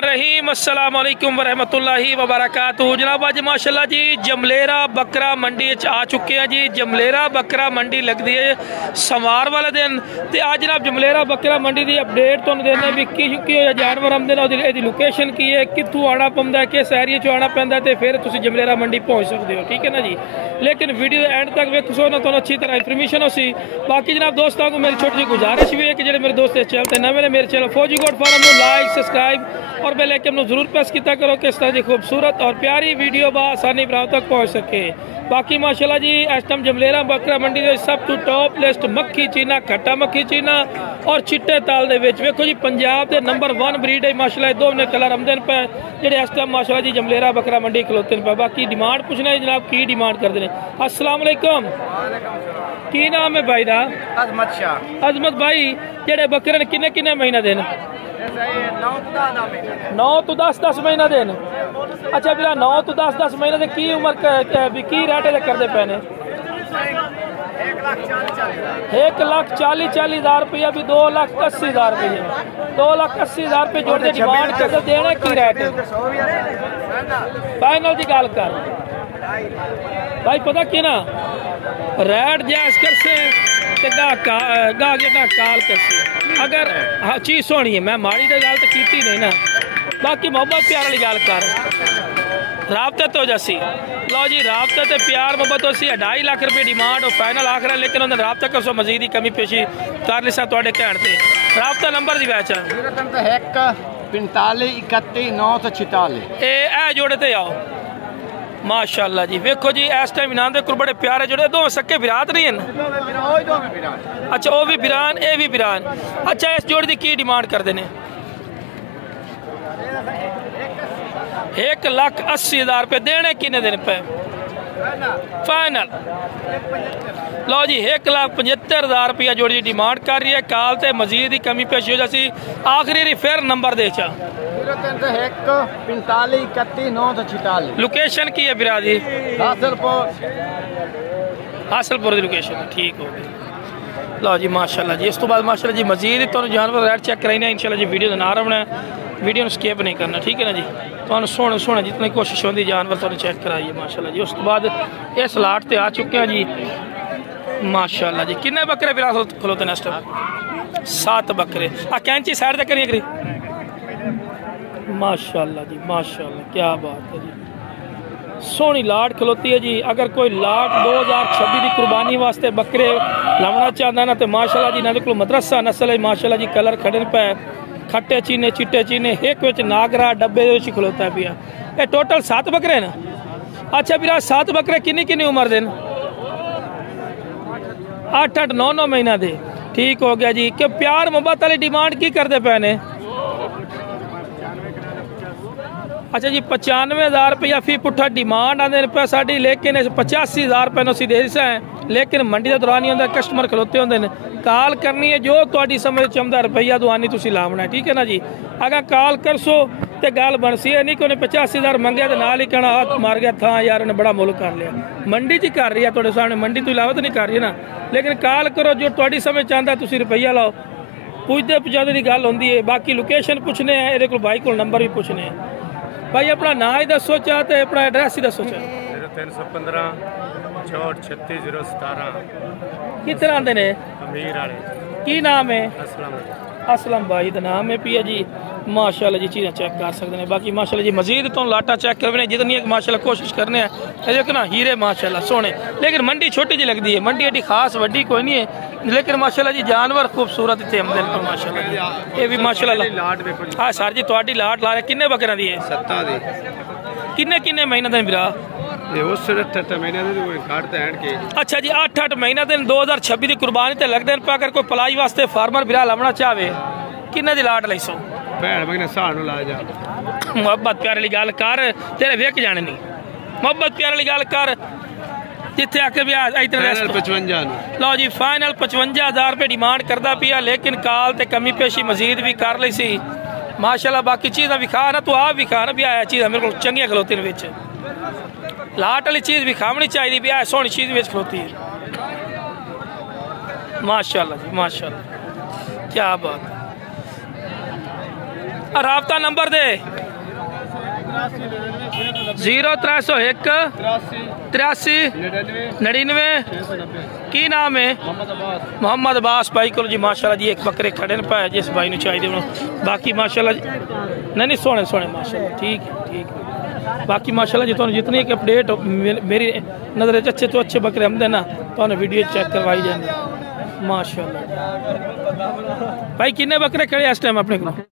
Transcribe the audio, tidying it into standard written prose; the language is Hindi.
रहीम अस्सलाम वालेकुम वरहमतुल्लाहि वबरकातुहू। जनाब अज माशाल्लाह जी जमलेरा बकरा मंडी आ चुके हैं जी। जमलेरा बकरा मंडी लगती है सोमवार वाले दिन। तो अज जनाब जमलेरा बकरा मंडी की अपडेट तुहानूं देना भी कि जानवर आमदे ने लोकेशन की है, कितों आना पैंदा है, किस एरिए चो आना पैंदा है, फिर तुसीं जमलेरा मंडी पहुँच सकते हो। ठीक है ना जी। लेकिन वीडियो एंड तक वेखो ना, तुहानूं अच्छी तरह इन्फॉर्मेशन हो सी। बाकी जनाब दोस्तों को मेरी छोटी सी गुजारिश भी है कि जो मेरे दोस्त इस चैनल पर नवे ने, मेरे चैनल फौजी गोट फार्म को लाइक सब्सक्राइब और बेल आइकन जरूर प्रेस किया करो कि इस तरह की खूबसूरत और प्यारी वीडियो आसानी बराबर तक पहुँच सके। बाकी माशाल्लाह जी इस टाइम जमलेरा बकरा मंडी के सब तो टॉप लिस्ट मक्खी चीना, खट्टा मक्खी चीना और चिट्टे ताल दे विच वेखो जी पंजाब के नंबर 1 ब्रीड है माशाल्लाह। दो ने कलर आमदे पे जेडे इस टाइम माशाल्लाह जी जमलेरा बकरा मंडी खलोते पे। बाकी डिमांड पूछना है जनाब की डिमांड करते हैं। अस्सलाम वालेकुम, की नाम है भाई दा? अजमत शाह। अजमत भाई जेडे बकरे किन्ने किन्ने महीना दिन? 9 तो 10 महीना दिन। अच्छा फिर 9 तो 10 महीने की उम्र की रेट करते पे ने? 1,40,000 रुपया भी 2,80,000 रुपये 2,80,000 रुपये जोड़ते डिमांड करते देना की रेट फाइनल की गल कर भाई। पता कि ना रेट जायज कर से गा काल कर से अगर हाँ चीज़ सोनी है। मैं माड़ी तो गल तो की नहीं ना। बाकी मोहब्बत प्यार वाली गल कर राबते तो जैसी लो जी राबते तो प्यार मोहब्बत हो सी 2.5 लाख रुपये डिमांड और फाइनल आखिर है। लेकिन उन्हें राबता कर सो मजीद ही कमी पेशी कर ली थोड़े कहण से। राबता नंबर की बैच 45 31 946 ए जोड़े ते आओ माशाल्लाह जी। वेखो जी इस टाइम इनाम दे बड़े प्यारे जोड़े दो सके बिरात नहीं हैं। अच्छा वो भी बिरान ये भी बिरान। अच्छा इस जोड़ी की की डिमांड करते हैं? 1,80,000 रुपये देने किन्ने दिन पे फाइनल? लो जी 1,75,000 रुपया जोड़ी की डिमांड कर रही है। काल से मजीद ही कमी पेशी हो जासी। आखिरी फिर नंबर दे चा 45 31 946 लोकेशन की है बिरादी? हासिलपुर की लोकेशन ठीक हो गई। लो जी माशाल्लाह जी। इस तो बाद माशाल्लाह जी मजीद तो जानवर रेट चेक कराई ना इंशाल्लाह जी। वीडियो ना रवना वीडियो में स्किप नहीं करना। ठीक है ना जी। तो सोने सोने जितनी कोशिश होती जानवर तो चेक कराइए माशाल्लाह जी। उस तो बाद इस लाट से आ चुके हैं जी माशाल्लाह जी। किन्ने बकरे विरासत खलोते हैं इस टाइम? 7 बकरे। आ कैंची साइड तक करिए करी माशाल्लाह जी माशाल्लाह क्या बात है जी। सोहनी लाट खलोती है जी। अगर कोई लाट 2026 की कुर्बानी वास्ते बकरे लाना चाहता ना तो माशाल्लाह जी इन्होंने को मदरसा नस्ल है माशाल्लाह जी। कलर खड़े पे खट्टे चीने चिट्टे चीने एक विच नागरा डब्बे खलोता पिया। ये टोटल 7 बकरे ना? अच्छा फिर 7 बकरे किन्नी किन्नी उम्र दिन? 8 9 महीना दे। ठीक हो गया जी। कि प्यार मोहब्बत वाली डिमांड की करते पे ने? अच्छा जी 95,000 रुपया फी पुट्ठा डिमांड आते पे साड़ी। लेकिन 85,000 रुपये असी दे हैं। लेकिन मंडी के दौरान ही होंगे कस्टमर खलोते होंगे ने। काल करनी है जो थोड़ी समझ चमदा रुपया दुआनी तुसी लावना है। ठीक है ना जी। अगर काल कर सो तो गल बन सी है नहीं कि उन्हें 85,000 मंगया तो नाल ही कहना हाथ मार गया था यार उन्हें बड़ा मुल कर लिया। मंडी च कर रही है थोड़े सामने मंडी तो इलावा तो नहीं कर रही ना। लेकिन काल करो जो थोड़ी समझ चाहता तुसी रुपया लाओ पुछते पुछाते की गल होंगी है। बाकी लोकेशन पूछने हैं ये को भाई को नंबर भी पूछने हैं। भाई अपना ना ही दसो चाहते अपना एड्रैस ही दसो चाह। 0315 64 36 017 कितने आते ने? अमीर वाले की नाम है? असलम असलम भाई का नाम है पिया जी माशाल्लाह जी। चीज़ें चेक कर सकते हैं। बाकी माशाल्लाह जी मजीद तो लाटा चेक करने जितनी माशाल्लाह कोशिश करने हैं देखो ना हीरे माशाल्लाह सोने। लेकिन मंडी छोटी जी लगती है। मंडी एडी खास वड्डी कोई नहीं है। लेकिन माशाल्लाह जी जानवर खूबसूरत इतने आमदन पर माशाल्लाह। ये भी माशाल्लाह हाँ सर जी थोड़ी लाट ला रहे किन्ने बकरा दी है? 7 दी। किन्ने किन्ने महीना दिन बिरा? अच्छा जी 8 महीना दिन 2026 की कुर्बानी तो लगते हैं। अगर कोई पलाई वास्ते फार्मर बिरा लावना चाहे किन्ने दी लाट लाई सो? मोहब्बत प्यार वाली गल कर तेरे वेख जाने नहीं। मोहब्बत प्यार वाली गल कर जिथे आके भी 55 लो जी फाइनल 55,000 रुपये डिमांड करता पिया। लेकिन काल ते कमी पेशी मजीद भी कर ली सी माशाल्लाह। बाकी चीज़ा विखा ना तू आप विखा ना भी आया चीज़ा मेरे को चंगिया खलोती ने विच लाट वाली चीज़ विखावनी चाहिए भी है सोहनी चीज़ विच खलोती है माशाल्लाह जी माशाल्लाह क्या बात। राबता नंबर दे 0301 83 99 की नाम है मोहम्मद अब्बास भाई को जी माशाल्लाह जी एक बकरे खड़े ने पाए जिस भाई ने चाहिए बाकी माशाल्लाह जी नहीं सोने सोने माशाल्लाह ठीक है बाकी माशाल्लाह जी तुम जितनी एक अपडेट मेरी नज़र अच्छे तो अच्छे बकरे हम देना तो वीडियो चेक करवाई जाए माशाल्लाह भाई किन्ने बकरे खड़े इस टाइम अपने को